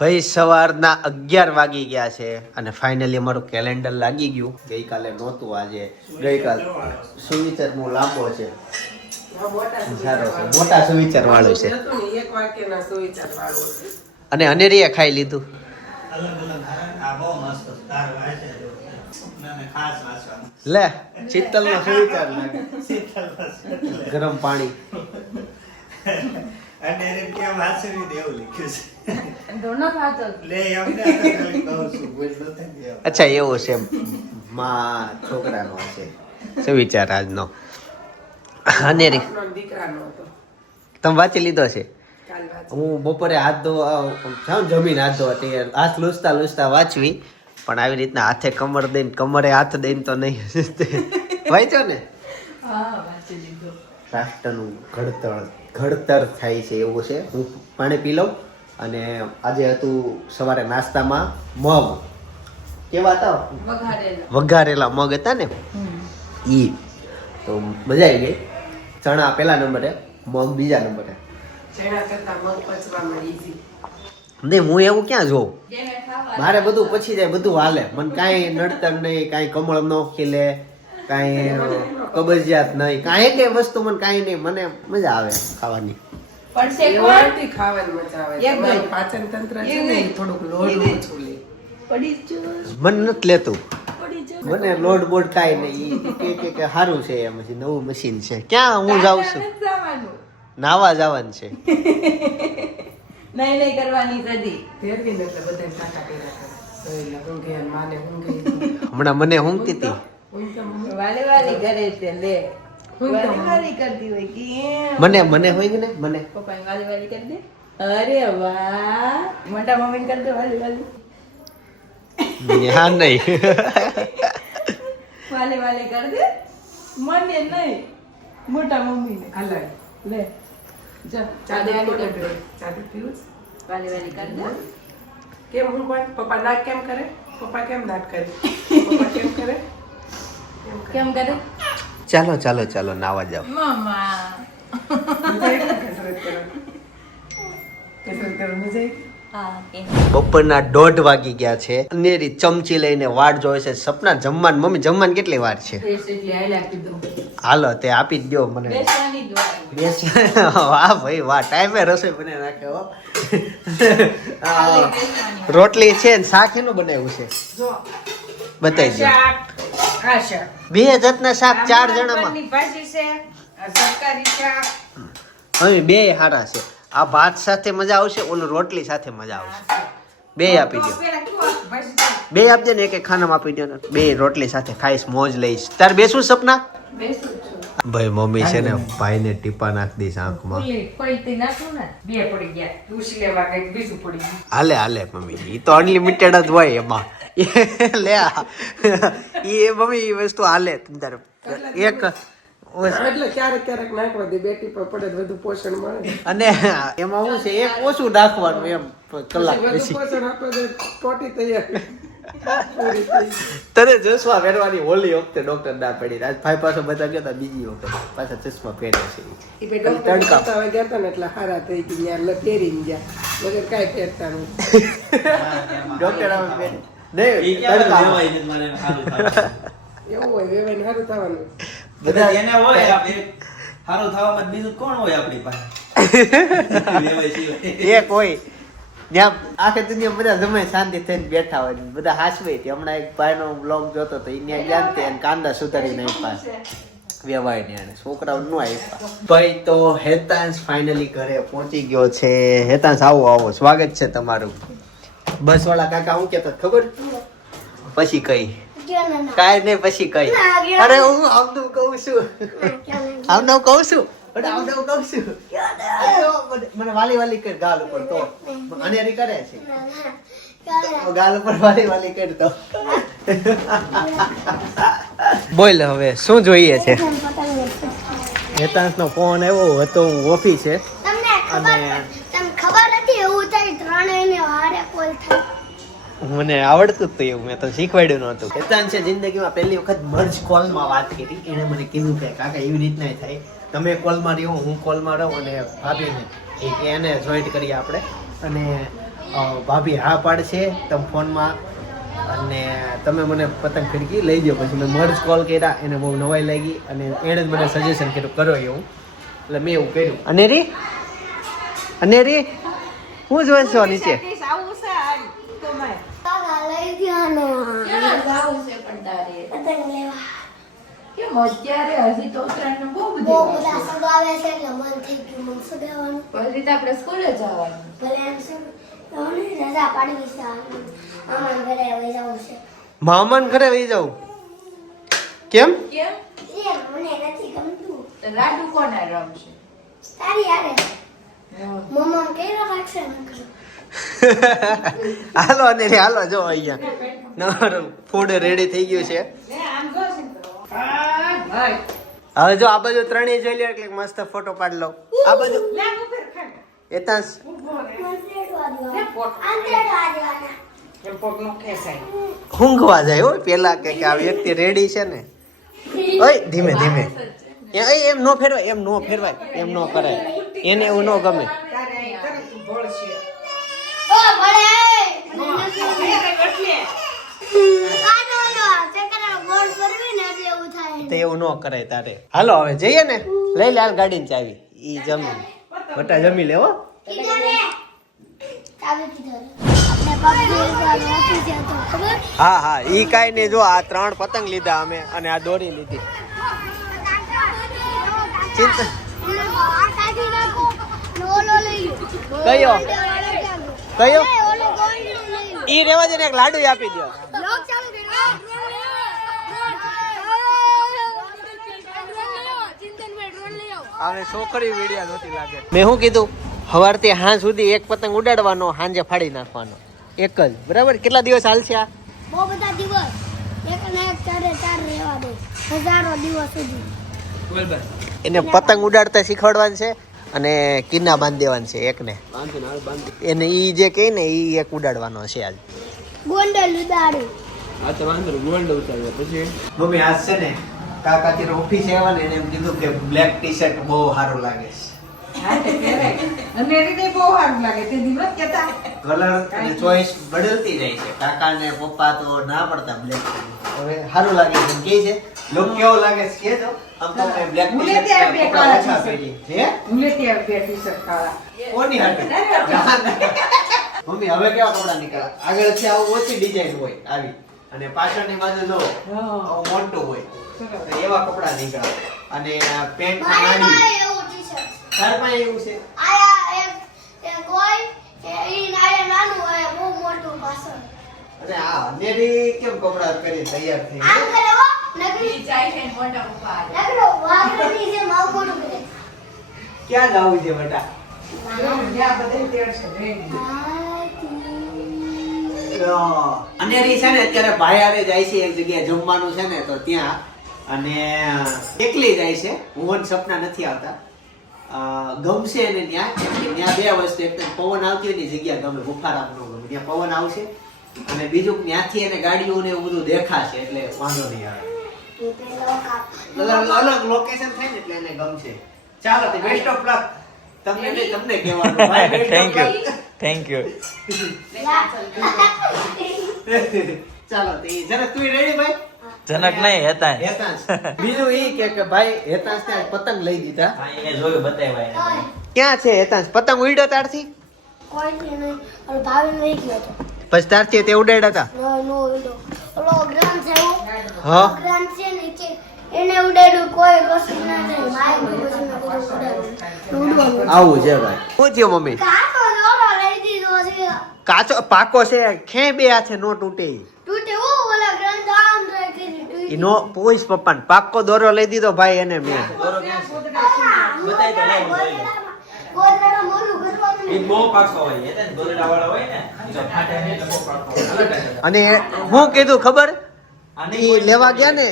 ભાઈ સવારના 11 વાગી ગયા છે અને ફાઇનલી અમારું કેલેન્ડર લાગી ગયું. ગઈકાલે નહોતું, આજે ગઈકાલ સુવિચારનું લાંબો છે, સારો છે, મોટા સુવિચાર વાળો છે અને અનેરીએ ખાઈ લીધું. લે શીતલ નો સુવિચાર લાગે, ગરમ પાણી. અચ્છા એવું છે, માં છોકરાનો હશે સુવિચાર આજનો. અનેરી તમે વાંચી લીધો છે? હું બપોરે હાથ ધોવા જમીન હાથ ધોવા હાથ લૂછતા લૂછતા વાંચવી, પણ આવી રીતના હાથે કમર દઈને કમરે હાથ દઈને તો નહીં વાંચો ને. રાષ્ટ્રનું ઘડતર થાય છે એવું છે. હું પાણી પી લઉં. અને આજે હતું સવારે નાસ્તામાં મગ, કેવા હતા? વઘારેલા મગ હતા ને, ઈ તો મજા આવી ગઈ. ચણા પહેલા નંબરે, મગ બીજા નંબરે. નહીં, હું એવું ક્યાં જોઉં, મારે બધું પછી જાય, બધું હાલે. મને કાંઈ નડતર નહીં, કાંઈ કમળ ન ખીલે, કાંઈ કબજિયાત નહીં, કાંઈ કઈ વસ્તુ મને કાંઈ નહીં. મને મજા આવે ખાવાની. મને નથી લેતું, મને લોડ બોડ કાંઈ નહીં. કે સારું છે, એમ નવું મશીન છે. ક્યાં હું જાઉં છું? નાવા જવાનું છે. નહીં કરવાની સદી. હમણાં મને ઊંઘતી હતી. વાલે કરે છે, લે વાલી કરતી હોય કે મને હોય કે ને, મને પપ્પા વાલી કરી દે. અરે વાહ, મોટા મમ્મી કરી દે વાલી હા નહીં વાલે કરી દે. મને નહીં, મોટા મમ્મી ને લે જા ચાલે વાલી કરી દે. કેમ હું કોણ પપ્પા નાક કેમ કરે? પપ્પા કેમ નાક કરે? પપ્પા કેમ કરે? કેમ કરે? ચાલો નાવા જાઓ. મમ્મા કસરત કરો મજા આવી? બપોરના 1:30 વાગી ગયા છે. અનેરી ચમચી લઈને વાટ જોવે છે. સપના જમવાનું, મમ્મી જમવાનું કેટલી વાર છે? હાલો તે આપી જ દો મને. વાહ ભાઈ વાહ, ટાઈમે રસોઈ બનાવી નાખે હો. રોટલી છે ને શાક એનું બનાવ્યું છે, બતાવી દો. બે જાતના શાક 4 જણામાં. હવે બે હારા છે. આ ભાત સાથે મજા આવશે, ઓલું રોટલી સાથે મજા આવશે. બે આપી દો, બે આપજો ને. એક ખાનામાં આપી દો ને. બે રોટલી સાથે ખાઈશ, મોજ લઈશ. તાર બેસું સપના? ભાઈ મમ્મી છે ને ભાઈ ને ટીપા નાખી દઈશ આંખમાં. હાલે મમ્મી, ઈ તો અનલિમિટેડ જ હોય એમાં. લે એ મમ્મી એ વસ્તુ હાલે. તારે એક એટલે ક્યારેક નાખવા દે, બેટી પર પડે વધુ પોષણ મળે. અને એમાં શું છે, એક ઓછું નાખવાનું એમ કલાક વધુ પછી. પોષણ આપે તો પોટી તૈયાર. તને ચશ્મા પહેરવાની ઓલી વખતે ડોક્ટર ના પડી. આજ ભાઈ પાછો બધા ગયા બીજી વખત પાછા ચશ્મા પહેરે છે. એ બે ડોક્ટર બતાવવા ગયા હતા ને એટલે હારા થઈ ગયા, એટલે પહેરીને ગયા વગર કાંઈ પહેરતા નહીં. ડોક્ટર આવે પહેરી એવું હોય, વેવાઈને સારું થવાનું. બધા એને હોય સારું થવામાં બીજું કોણ હોય આપણી પાસે? એક હોય જ્યાં આખી દુનિયા બધા જમે શાંતિ થઈને બેઠા હોય, બધા હાસવે. હમણાં એક ભાઈનો બ્લોગ જોતો તો એને જ્ઞાનથી એને કાંદા સુધારીને આપ્યા વેવાય ને, અને છોકરાઓ નો આપ્યા. ભાઈ તો હેતાંશ ફાઇનલી ઘરે પહોંચી ગયો છે. હેતાંશ આવો, સ્વાગત છે તમારું. બસ વાળા કાકા હું કેતો ખબર? પછી કઈ કાંઈ નહીં, પછી કઈ. અરે હું આમનું કહું છું, આમનું કહું છું. મને વાલી કર ગાલ ઉપર, તો અનેરી કરે છે ગાલ ઉપર વાલી કરતો. બોલ હવે શું જોઈએ છે? હેતાંશ નો ફોન આવ્યો હતો, હું ઓફિસ છે અને ખબર હતી એવું થાય ત્રણેયને હારે કોલ થાય. મને આવડતું હતું એવું, મેં તો શીખવાડ્યું નહોતું. હેતાંશ છે જિંદગીમાં પહેલી વખત મર્જ કોલમાં વાત કરી. એને મને કીધું કે કાકા એવી રીતના થાય, તમે કોલમાં રહ્યો, હું કોલમાં રહું, અને ભાભીને એને જોઈન્ટ કરીએ આપણે. અને ભાભી હા પાડશે તમે ફોનમાં અને તમે મને પતંગ ફિરકી લઈ દો. પછી મેં મર્જ કોલ કર્યા, એને બહુ નવાઈ લાગી અને એણે જ મને સજેશન કર્યું કરો એવું, એટલે મેં એવું કર્યું. અને રી હું જોઈ છો નીચે આવું છે આઈ તો મેં કાકા લઈ ગયા ને ક્યાં જાવું છે પણ તારે પતંગ લેવા. કેમ અત્યારે હજી તો ઉત્તરાયણ બહુ બહુ બધી બધા સગાવે છે એટલે મન થઈ ગયું મને સગાવાનું. પછી તો આપણે સ્કૂલે જવાનું ભલે એમ છે રજા પાડવી છે આમાં ઘરે વહી જવું છે. મામાન ઘરે વહી જાઉં કેમ? કેમ એ મને નથી ગમતું. લાડુ કોને રમશે તારી યારે મમ્મા કેરો રાખશે ને કરો. હાલો અને હાલો જો અહીંયા ફૂડ રેડી થઈ ગયું છે. હવે જો આ બાજુ ત્રણેય જોઈ લો એટલે મસ્ત ફોટો પાડી લો. આ બાજુ એતાંશ ઊંઘવા જાય હો પેલા કે આ વ્યક્તિ રેડી છે ને. ઓય ધીમે ધીમે એમ નો ફેરવાય, એમ નો ફેરવાય, એમ નો કરાય, એને એવું ન ગમે. ઓ ભલે કાઢોનો ચકરા બોલ કરવી ને એટલે એવું થાય. તો એવું ન કરાય તારે. હાલો હવે જઈએ ને, લઈ લે હાલ ગાડીની ચાવી. ઈ જમી બટા જમી લેવો. કીધા ને ચાવી કીધા આપણે પગ રાખી છે તો ખબર. હા હા ઈ કાઈ નહીં. જો આ 3 પતંગ લીધા અમે અને આ દોરી લીધી. ચિંતા આ કાઢી નાખો ઓલો લઈ કયો કયો ઓલો ગોલ્ડ લઈ ઈ રેવા દે ને, એક લાડુ આપી દો. લોક ચાલુ કરી આને છોકરી વિડિયા નહોતી લાગે. મેં શું કીધું સવારથી હાંજ સુધી એક પતંગ ઉડાડવાનો, હાંજે ફાડી નાખવાનો એક જ. બરાબર? કેટલા દિવસ હાલશે આ? બહુ બધા દિવસ એક ને એક ચારે ચાર રહેવા દો હજારો દિવસ સુધી. એને પતંગ ઉડાડતા શીખવાડવાનું છે અને કિન્ના બાંધી દેવાનું છે એકને. એને ઈ જે કહે ને ઈ એક ઉડાડવાનો છે આજ. ગોંડલ ઉડાડું. મમ્મી આજ છે ને કાકા થી ઓફિસે આવ્યા ને એને એમ કીધું કે બ્લેક ટી-શર્ટ બહુ સારું લાગે છે. અને રીતે બહુ સારું લાગે તે દિવસ કેતા કલર અને ચોઈસ બદલતી જાય છે. કાકા ને પપ્પા તો ના પડતા બ્લેક. હવે સારું લાગે છે કે છે લોક કેવો લાગે છે કેજો. આમ તો મેં બ્લેક ટી-શર્ટ કપડા ઓછા પહેરી છે. હું લેતી આવી બે ટી-શર્ટ કાળા કોની હાટે? મમ્મી હવે કેવા કપડા નીકળ્યા? આગળથી આવું ઓછી ડિઝાઇન હોય આવી અને પાછળની બાજુ જો આવું મોટું હોય. તો એવા કપડા નીકળ્યા અને પેન્ટ મારી નાની. પાસે એવું ટી-શર્ટ તાર પાસે એવું છે? આયા એક હોય ઈ નાયા નાનું હોય બહુ મોટું પાછળ અને આ અનેરી કેમ કપડા કરી તૈયાર થઈ આમ કરે હો નગરી જાય છે મોટા ઉપર નગરો વાઘની જે માવ મોટું કરે. ક્યાં જાવું છે બેટા? જ્યાં બધે તેડ છે રેડી અનેરી છે ને અત્યારે ભાઈ હારે જાય છે એક જગ્યાએ જમવાનું છે ને તો ત્યાં, અને એકલી જાય છે. હું સપના નથી આવતા. ગમશે એને ત્યાં. ત્યાં બે વસ્તુ, એક તો પવન આવતી હોય ને જગ્યા ગમે, બુખારામ નો ગમે. ત્યાં પવન આવશે અને બીજું ત્યાંથી એને ગાડીઓ ને એવું બધું દેખાશે એટલે વાંધો નહીં આવે. એ પેલો કાપ અલગ લોકેશન થાય ને એટલે એને ગમશે. ચાલો તો બેસ્ટ ઓફ લક. તમને નહીં, તમને કહેવાનું ભાઈ best of luck. Thank you. ચાલો તો ઈ જરા તું રેડી ભાઈ? જનક નહીં હતા. હેતાંશ. બીજું ઈ કે ભાઈ હેતાંશ ને પતંગ લઈ દીધા. હા એને જોયું બતાવ્યા એને. ક્યાં છે હેતાંશ? પતંગ ઉડ્યો તારથી? કોઈ નહીં ઓલો ભાવી લઈ ગયો તો પછી તારથી તે ઉડાડ્યા હતા? નો ઓલો ગ્રામ છે હા. ગ્રામ છે ને કે એને ઉડાડ્યું કોઈ કશું ના થાય માય બધું ઉડાડ્યું. આવું છે ભાઈ. શું થયું મમ્મી? કાકો ઓલો લઈ દીધો છે કાચો પાકો છે, ખે બે હાથે નો તૂટે ઈ. તૂટે ઓ ઓલા ગ્રામ આમ રહી ગઈ ઈ નો પૂછ પપ્પાને. પાકો દોરો લઈ દીધો ભાઈ એને મેં. બતાવી તો લઈ ગોદડા મોલું કરવાનું એ બહુ પાકો હોય. એ તો દોરડા વાળા હોય ને એ તો ફાટે નહીં એટલે બહુ પાકો હોય. અને હું કીધું ખબર? આને ઈ લેવા ગયા ને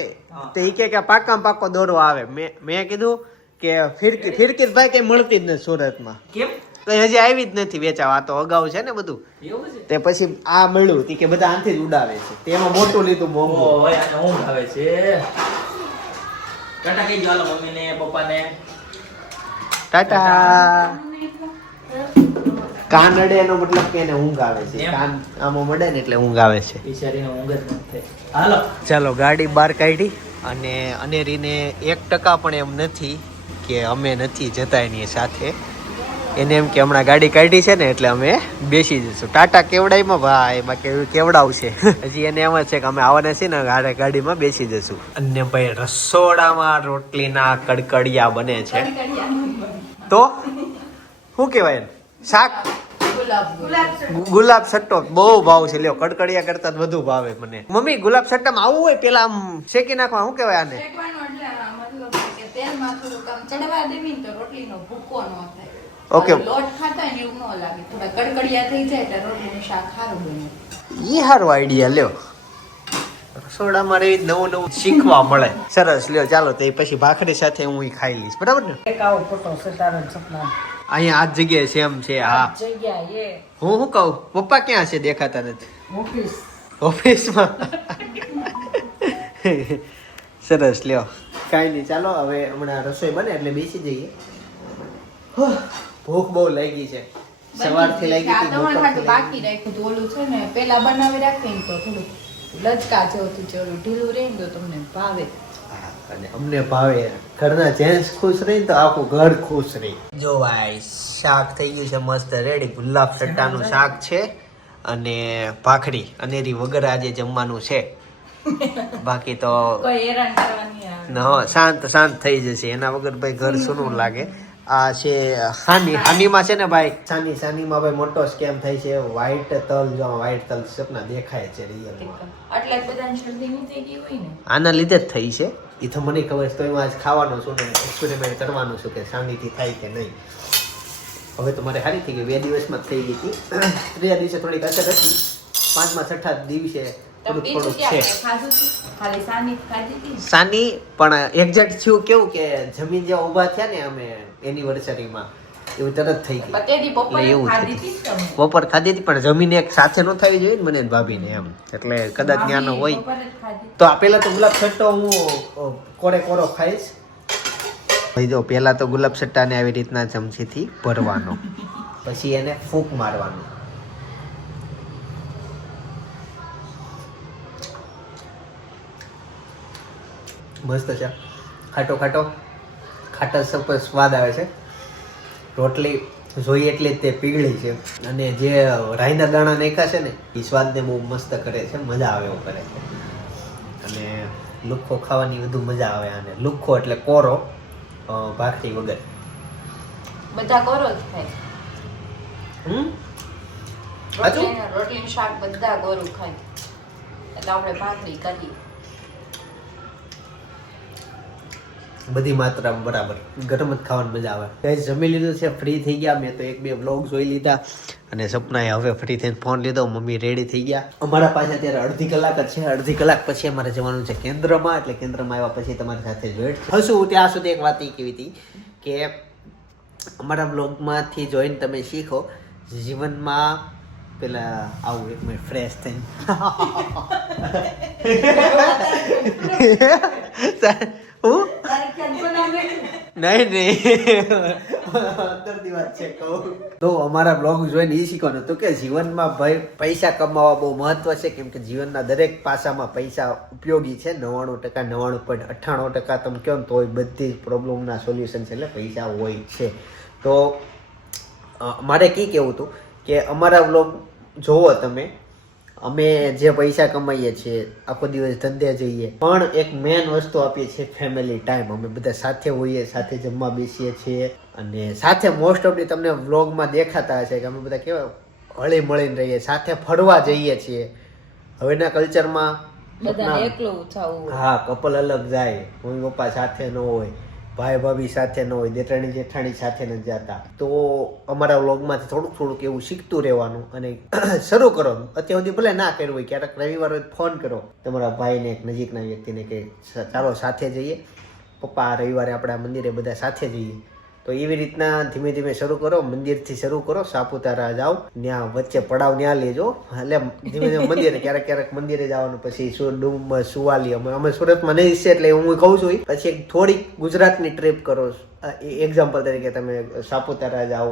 તો ઈ કે પાકામાં પાકો દોરો આવે. મેં કીધું કે ફિરકી ભાઈ કઈ મળતી જ નથી સુરતમાં. કેમ કઈ હજી આવી જ નથી વેચાવા. આ તો અગાઉ છે ને બધું. એવું છે? તે પછી આ મળ્યું તી કે બધા આનથી જ ઉડાવે છે. તેમાં મોટું લીધું મોંઘું. ઓય આને ઊંઘ આવે છે. ટાટા કહી દો હાલો મમ્મીને પપ્પાને. ટાટા. કાન અડે એનો મતલબ કે એને ઊંઘ આવે છે. કાન આમાં મળે ને એટલે ઊંઘ આવે છે. બિચારીને ઊંઘ જ નથી થઈ. હાલો ચાલો ગાડી બહાર કાઢી અને અનેરીને 1% પણ એમ નથી કે અમે નથી જતા એની સાથે. એને એમ કે હમણાં ગાડી કાઢી છે ને એટલે અમે બેસી જઈશું. ટાટા કેવડાઈમાં ભાઈ એમાં કેવડાવશે. હજી એને એમ જ છે કે અમે આવવાના છીએ ને ગાડીમાં બેસી જઈશું. અને ભાઈ રસોડામાં રોટલીના કડકડિયા બને છે. તો શું કહેવાય એને? શાક ગુલાબ સટ્ટો બહુ ભાવ છે. લ્યો કડકડિયા કરતા વધુ ભાવે મને. મમ્મી ગુલાબ સટ્ટામાં આવું હોય પેલા આમ શેકી નાખવા શું કહેવાય આને? તેલમાં થોડુંક આમ ચડવા દેવી ને તો રોટલીનો ભૂકો ન થાય. ઓકે. લોટ ખાતા હોય ને એવું ન લાગે. થોડા કડકડિયા થઈ જાય એટલે રોટલીનું શાક સારું બને. ઈ સારો આઈડિયા. લ્યો રસોડામાં રહી નવું નવું શીખવા મળે. સરસ. લ્યો ચાલો તો પછી ભાખરી સાથે હું ઈ ખાઈ લઈશ. બરાબર ને? એક આવો ફોટો છે તારા સપના અહીંયા આ જ જગ્યાએ સેમ છે. હા જગ્યા એ હું શું કહું પપ્પા ક્યાં છે? દેખાતા નથી. ઓફિસ ઓફિસમાં. સરસ. લ્યો કાંઈ નહીં ચાલો હવે હમણાં રસોઈ બને એટલે બેસી જઈએ. ભૂખ બહુ લાગી છે. સવારથી લાગી હતી. તમારે ખાતું બાકી રાખ્યું હતું. ઓલું છે ને પેલા બનાવી રાખીને તો થોડું લચકા જેવું થયું છે. ઓલું ઢીલું રહે ને તો તમને ભાવે. અને અમને ભાવે. ઘરના જેન્ટ્સ ખુશ રહી તો આખું ઘર ખુશ રહી. જો ભાઈ શાક થઈ ગયું છે મસ્ત રેડી. ગુલાબ સટ્ટાનું શાક છે અને ભાખરી અનેરી વગર આજે જમવાનું છે. બાકી તો કોઈ હેરાન કરવાની શાંત થઈ જશે. એના વગર ભાઈ ઘર સૂનું લાગે. આ છે હાનીમાં છે ને ભાઈ સાનીમાં ભાઈ મોટો સ્કેમ થાય છે. વ્હાઈટ તલ જો વ્હાઈટ તલ સપના દેખાય છે રિયલમાં. એટલે બધાને શરદી નહીં થઈ ગઈ હોય ને આના લીધે જ થઈ છે. એ તો મને ખબર છે. તો એમાં આજ ખાવાનું છું ને એક્સપેરિમેન્ટ કરવાનું છું કે શાંતિથી થાય કે નહીં. હવે તો મારે સારી થઈ ગઈ. 2 દિવસમાં જ થઈ ગઈ હતી. 3 દિવસે થોડીક અસર હતી. 5મા 6 દિવસે થોડુંક છે. સાની પણ એક્ઝેક્ટ થયું કેવું કે જમીન જેવા ઊભા થયા ને અમે એનિવર્સરીમાં એવું તરત થઈ ગયું. એટલે એવું થયું. બપોર ખાધી હતી પણ જમીન એક સાથે ન થવી જોઈએ ને મને ને ભાભીને એમ. એટલે કદાચ ત્યાંનો હોય તો આ પેલા તો ગુલાબ સટ્ટો હું કોરો ખાઈશ. ભાઈ જો પેલા તો ગુલાબ સટ્ટાને આવી રીતના ચમચીથી ભરવાનો, પછી એને ફૂંક મારવાનું. મસ્ત છે. ખાટા સપર સ્વાદ આવે છે. રોટલી જોઈએ એટલે તે પીગળી છે અને જે રાઈના દાણા નાખ્યા છે ને એ સ્વાદને બહુ મસ્ત કરે છે. મજા આવે એવું કરે છે. અને લુખ્ખો ખાવાની વધુ મજા આવે. આને લુખ્ખો એટલે કોરો, ભાખરી વગર. બધા કોરો જ ખાય. રોટલીનું શાક બધા કોરું ખાય એટલે આપણે ભાખરી કરીએ. બધી માત્રામાં બરાબર. ગરમ જ ખાવાની મજા આવે. ગાઈસ જમી લીધું છે, ફ્રી થઈ ગયા. મેં તો 1-2 વ્લોગ જોઈ લીધા અને સપનાએ હવે ફ્રી થઈને ફોન લીધો. મમ્મી રેડી થઈ ગયા. અમારા પાસે અત્યારે અડધી કલાક જ છે. અડધી કલાક પછી અમારે જવાનું છે કેન્દ્રમાં. એટલે કેન્દ્રમાં આવ્યા પછી તમારી સાથે જોઈન્ટ થશું. ત્યાં સુધી એક વાત એ કેવી હતી કે અમારા વ્લોગમાંથી જોઈને તમે શીખો જીવનમાં. પેલા આવું એક મિનિટ ફ્રેશ થઈને હું નહીં અંદરની વાત છે કહું તો અમારા બ્લોગ જોઈને એ શીખવાનું હતું કે જીવનમાં ભાઈ પૈસા કમાવા બહુ મહત્વ છે. કેમ કે જીવનના દરેક પાસામાં પૈસા ઉપયોગી છે. 99% 99.98% તમે કહો ને તો બધી પ્રોબ્લેમના સોલ્યુશન છે. એટલે પૈસા હોય છે. તો મારે કી કહેવું હતું કે અમારા વ્લોગ જોવો તમે. અમે જે પૈસા કમાઈએ છીએ, આખો દિવસ ધંધે જઈએ, પણ એક મેન વસ્તુ આપીએ છીએ ફેમિલી ટાઈમ. અમે બધા સાથે હોઈએ, સાથે જમવા બેસીએ છીએ અને સાથે મોસ્ટ ઓફ તમને વ્લોગમાં દેખાતા હશે કે અમે બધા કેવા હળી મળીને રહીએ, સાથે ફરવા જઈએ છીએ. હવેના કલ્ચરમાં હા કપલ અલગ જાય, મમ્મી પપ્પા સાથે ન હોય, ભાઈ ભાભી સાથે ન હોય, દેઠાણી જેઠાણી સાથે ન જતા. તો અમારા વ્લોગમાંથી થોડુંક એવું શીખતું રહેવાનું અને શરૂ કરો. અત્યાર સુધી ભલે ના કર્યું હોય, ક્યારેક રવિવાર હોય ફોન કરો તમારા ભાઈને, એક નજીકના વ્યક્તિને કે ચાલો સાથે જઈએ પપ્પા આ રવિવારે આપણા મંદિરે બધા સાથે જઈએ. તો એવી રીતના ધીમે ધીમે શરૂ કરો. મંદિરથી શરૂ કરો, સાપુતારા જાઓ, ત્યાં વચ્ચે પડાવ ત્યાં લેજો. એટલે ધીમે ધીમે મંદિરે, ક્યારેક મંદિરે જવાનું, પછી ડુમસ, સુવાલી. અમે સુરતમાં નહીં છે એટલે હું કહું છું. પછી એક થોડીક ગુજરાતની ટ્રીપ કરો. એક્ઝામ્પલ તરીકે તમે સાપુતારા જાઓ,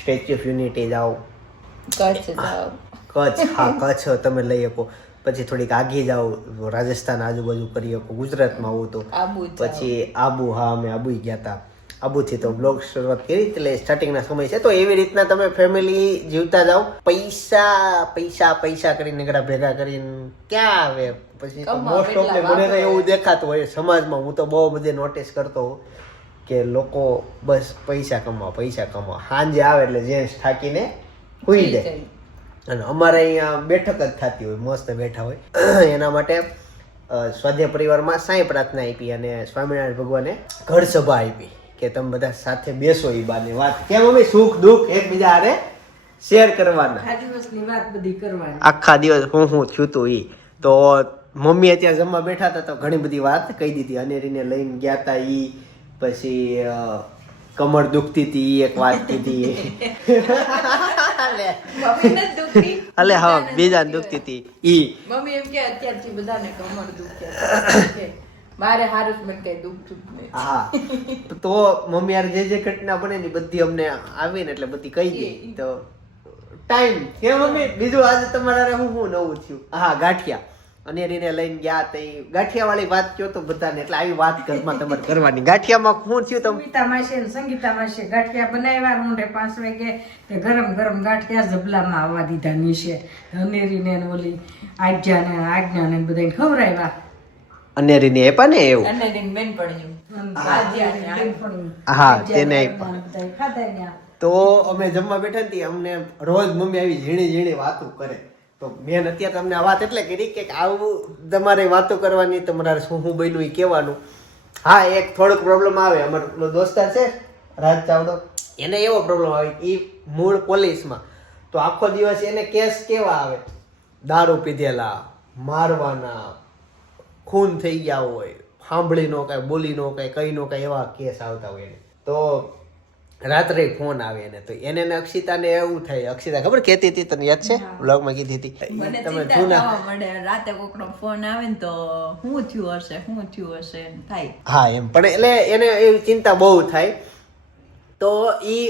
સ્ટેચ્યુ ઓફ યુનિટી જાઓ, કચ્છ જાવ. કચ્છ, હા કચ્છ તમે લઈ શકો. પછી થોડીક આગી જાઓ, રાજસ્થાન આજુબાજુ કરી શકો. ગુજરાતમાં આવું તો આબુ જાવ. પછી આબુ, હા અમે આબુ ગયા હતા. આબુથી તો બ્લોગ શરૂઆત કરી એટલે સ્ટાર્ટિંગના સમય છે. તો એવી રીતના તમે ફેમિલી જીવતા જાઓ. પૈસા પૈસા પૈસા કરીને નીકળા ભેગા કરીને ક્યાં આવે પછી મોસ્ટ ઓફ મને તો એવું દેખાતું હોય સમાજમાં. હું તો બહુ બધે નોટિસ કરતો હોઉં કે લોકો બસ પૈસા કમાવા. સાંજે આવે એટલે જેન્ટ્સ થાકીને સુઈ જાય. અને અમારે અહીંયા બેઠક જ થતી હોય, મસ્ત બેઠા હોય. એના માટે સ્વાધ્યાય પરિવારમાં સાંઈ પ્રાર્થના આપી અને સ્વામિનારાયણ ભગવાને ઘર સભા આપી કે તમે બધા સાથે બેસો. એ બાને વાત કેમ અમે સુખ દુઃખ એકબીજા હારે શેર કરવાના. આ દિવસની વાત બધી કરવાની. આખા દિવસ હું થયું તું ઈ. તો મમ્મી અત્યારે જમવા બેઠા હતા તો ઘણી બધી વાત કહી દીધી. અનેરીને લઈને ગયા હતા ઈ, પછી કમર દુખતી હતી ઈ એક વાત કીધી. મમ્મી નથી દુખતી. અલે હા, બીજાને દુખતી હતી ઈ. મમ્મી એમ કે અત્યારથી બધાને કમર દુખે. મારે હારું જ મને કઈ દુખતું જ નહીં. હા, તો મમ્મી યાર જે ઘટના બને ને બધી અમને આવી ને એટલે બધી કહી દે. તો ટાઈમ કે મમ્મી બીજું આજે તમારે હું નવું થયું? હા, ગાંઠિયા અનેરીને લઈને ગયા તઈ ગાંઠિયા વાળી વાત કયો તો બધાને. એટલે આવી વાત ઘરમાં તમારે કરવાની. ગાંઠિયામાં શું થયું? તમે સંગીતા માસી ને સંગીતા માસી ગાંઠિયા બનાવ્યા. રૂંઢે 5 વાગે તે ગરમ ગરમ ગાંઠિયા જબલામાં આવવા દીધા નીચે. અનેરીને ને ઓલી આજ્ઞાને બધાને ખવડાવ્યા. અનેરીને આપ્યા ને એવું? અને દિન બેન પડ્યું. હા, તેને આપ્યા. બધાય ખાધા ન્યા. તો અમે જમવા બેઠા ને અમને રોજ મમ્મી આવી ઝીણી ઝીણી વાતો કરે. તો મેં અત્યારે તમને આ વાત એટલે કરી કે આવું તમારે વાતો કરવાની, તમારે શું બન્યું એ કહેવાનું. હા, એક થોડોક પ્રોબ્લેમ આવે. અમારો દોસ્તાર છે રાજ ચાવડો, એને એવો પ્રોબ્લેમ આવે. એ મૂળ પોલીસમાં. તો આખો દિવસ એને કેસ કેવા આવે? દારૂ પીધેલા, મારવાના, ખૂન થઈ ગયા હોય, સાંભળી નો કાંઈ, બોલી નો કાંઈ, કઈ નો કાંઈ, એવા કેસ આવતા હોય એને. તો રાત્રે ફોન આવે એને. તો એને ને અક્ષિતાને એવું થાય. અક્ષિતા ખબર કહેતી હતી, તને યાદ છે? બ્લોગમાં કીધી હતી. મને તમે ચિંતા જૂના થવા મળે. રાતે કોકનો ફોન આવે ને તો શું થયું હશે એમ થાય. હા એમ. પણ એટલે એને એવી ચિંતા બહુ થાય. તો ઈ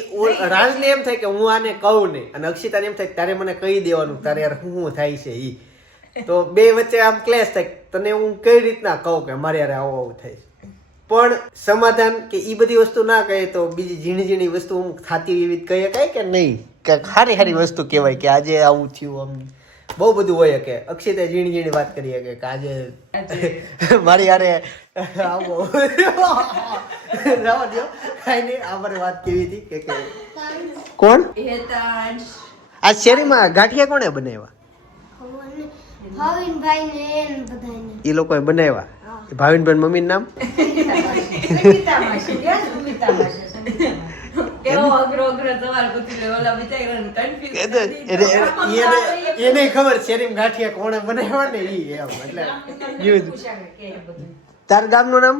રાજને એમ થાય કે હું આને કહું નહીં, અને અક્ષિતાને એમ થાય તારે મને કહી દેવાનું, તારે યાર શું થાય છે ઈ. તો બે વચ્ચે આમ ક્લેશ થાય. તને હું કઈ રીતના કહું કે મારે યાર આવું આવું થાય. પણ સમાધાન કે ઈ બધી વસ્તુ ના કહે તો બીજી ઝીણી ઝીણી વસ્તુ થતી એવી કહી શકાય કે નહીં? કે સારી સારી વસ્તુ કહેવાય કે આજે આવું થયું. આમ બહુ બધું હોય કે અક્ષિતા ઝીણી ઝીણી વાત કરી શકે કે આજે મારી યારે આવો જવા દો, કાંઈ નહીં. અમારે વાત કેવી હતી કે કોણ આ શેરીમાં ગાંઠિયા કોણે બનાવ્યા? ભાવિનભાઈ ને એને બધાને. એ લોકોએ બનાવ્યા. ભાવિનભાઈ મમ્મીનું નામ? સંગીતા માસી કે સંગીતા માસી. કેવો અઘરો સવાલ પૂછી લે. ઓલા બિચારાને કન્ફ્યુઝ. એને ખબર શેરીમાં ગાંઠિયા કોણે બનાવ્યા ને ઈ એમ. એટલે તાર ગામનું નામ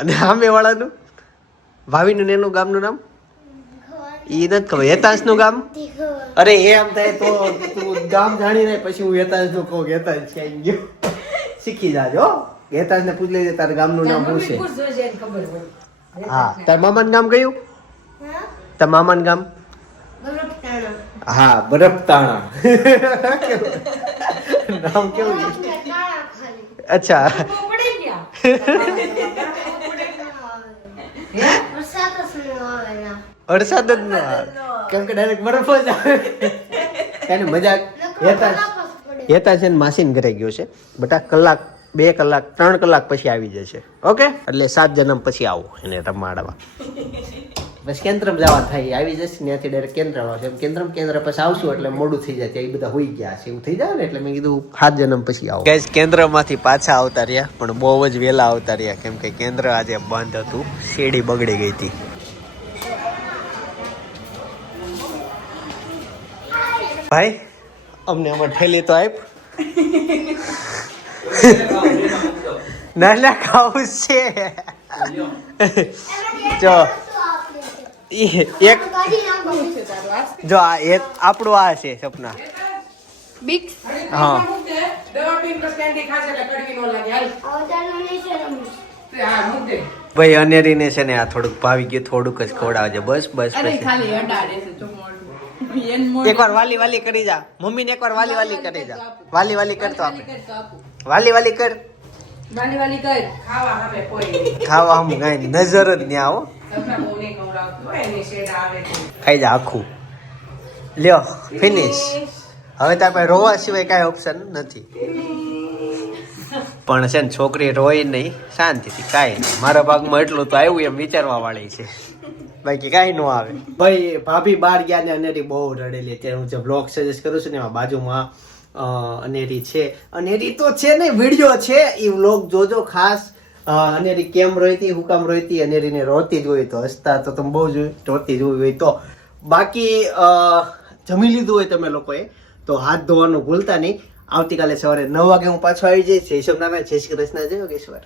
અને સામે વાળાનું ભાવિનું એનું ગામનું નામ ઈ નથી ખબર. હેતાંશ નું ગામ? અરે એમ થાય તો તું ગામ જાણી ને પછી હું હેતાંશ નું કહું. હેતાંશ ક્યાં ગયો? શીખી જાજો. હેતાંશ ને પૂછ લેજે તારા ગામનું નામ શું છે. ખબર હોય. હા, તારા મામાનું ગામ કયું? તારા મામાનું ગામ? બરફટાણા. હા, બરફટાણા. નામ કેવું છે? કાળા ખાલી. અચ્છા, પડી ગયા. વરસાદ જ ન આવે ના. વરસાદ જ ન આવે. કેમ કે ડાયરેક્ટ બરફ જ આવે. કાંઈ મજાક. હેતાંશ છે ને માસીને ઘરે ગયો છે. બટા કલાક 2 કલાક 3 કલાક પછી આવી જશે. ઓકે, એટલે 7 જન્મ પછી આવું એને રમાડવા. બસ કેન્દ્રમ જવા થાય, આવી જશે ત્યાંથી ડાયરેક્ટ કેન્દ્ર આવશે. એમ કેન્દ્ર પછી આવશું એટલે મોડું થઈ જાય. ત્યાં બધા હોઈ ગયા છે એવું થઈ જાય ને. એટલે મેં કીધું 7 જન્મ પછી આવું. ગાઈસ, કેન્દ્રમાંથી પાછા આવતા રહ્યા, પણ બહુ જ વહેલા આવતા રહ્યા કેમ કે કેન્દ્ર આજે બંધ હતું. શેરડી બગડી ગઈ હતી. ભાઈ, અમને અમાર ઠેલી તો આપ. ના ના, ખાવું છે. જો એક જો આ એક આપણું આ છે સપના. બીક હા, દવા પીને બસ કેન્ડી ખાશે એટલે કડવી નો લાગે. હાલ. આવતાનો નહીં છે રમેશ. હા, મૂક દે. ભાઈ અનેરીને છે ને આ થોડુંક ભાવી ગયું, થોડુંક જ ખવડાવજે. બસ બસ અરે પછી ખાલી અડાડે છે તો મોઢું. એન મોઢે એકવાર વાલી વાલી કરી જા મમ્મીને એકવાર વાલી વાલી કરી જા વાલી વાલી કરતો વાલી આપણે કર તો આપું. વાલી વાલી કર વાલી વાલી કર. ખાવા હવે કોઈ ખાવા આમ કાંઈ નજર જ નહીં આવો તમને બહુ નહીં ખવડાવતું હોય એની શેડ આવે છે ખાઈ જા આખું લ્યો ફિનિશ હવે તાર પાસે રોવા સિવાય કાંઈ ઓપ્શન નથી પણ છે ને છોકરી રોય નહીં શાંતિથી કાંઈ નહીં મારા ભાગમાં એટલું તો આવ્યું એમ વિચારવા વાળી છે બાકી કાંઈ ન આવે ભાઈ ભાભી બહાર ગયા ને અનેરી બહુ રડેલી અત્યારે હું જે બ્લોગ સજેસ્ટ કરું છું ને એમાં બાજુમાં અનેરી છે અનેરી તો છે ને વિડીયો છે એ વ્લોગ જોજો ખાસ અનેરી કેમ રોઈતી હું કામ રોઈતી અનેરીને રોતી જ હોય તો હસતા તો તમે બહુ રોતી જોવી હોય તો બાકી જમી લીધું હોય તમે લોકોએ તો હાથ ધોવાનું ભૂલતા નહીં આવતીકાલે સવારે 9 વાગે હું પાછો આવી જઈશ જય સોમનાથ જય શ્રી કૃષ્ણ જય યોગેશ્વર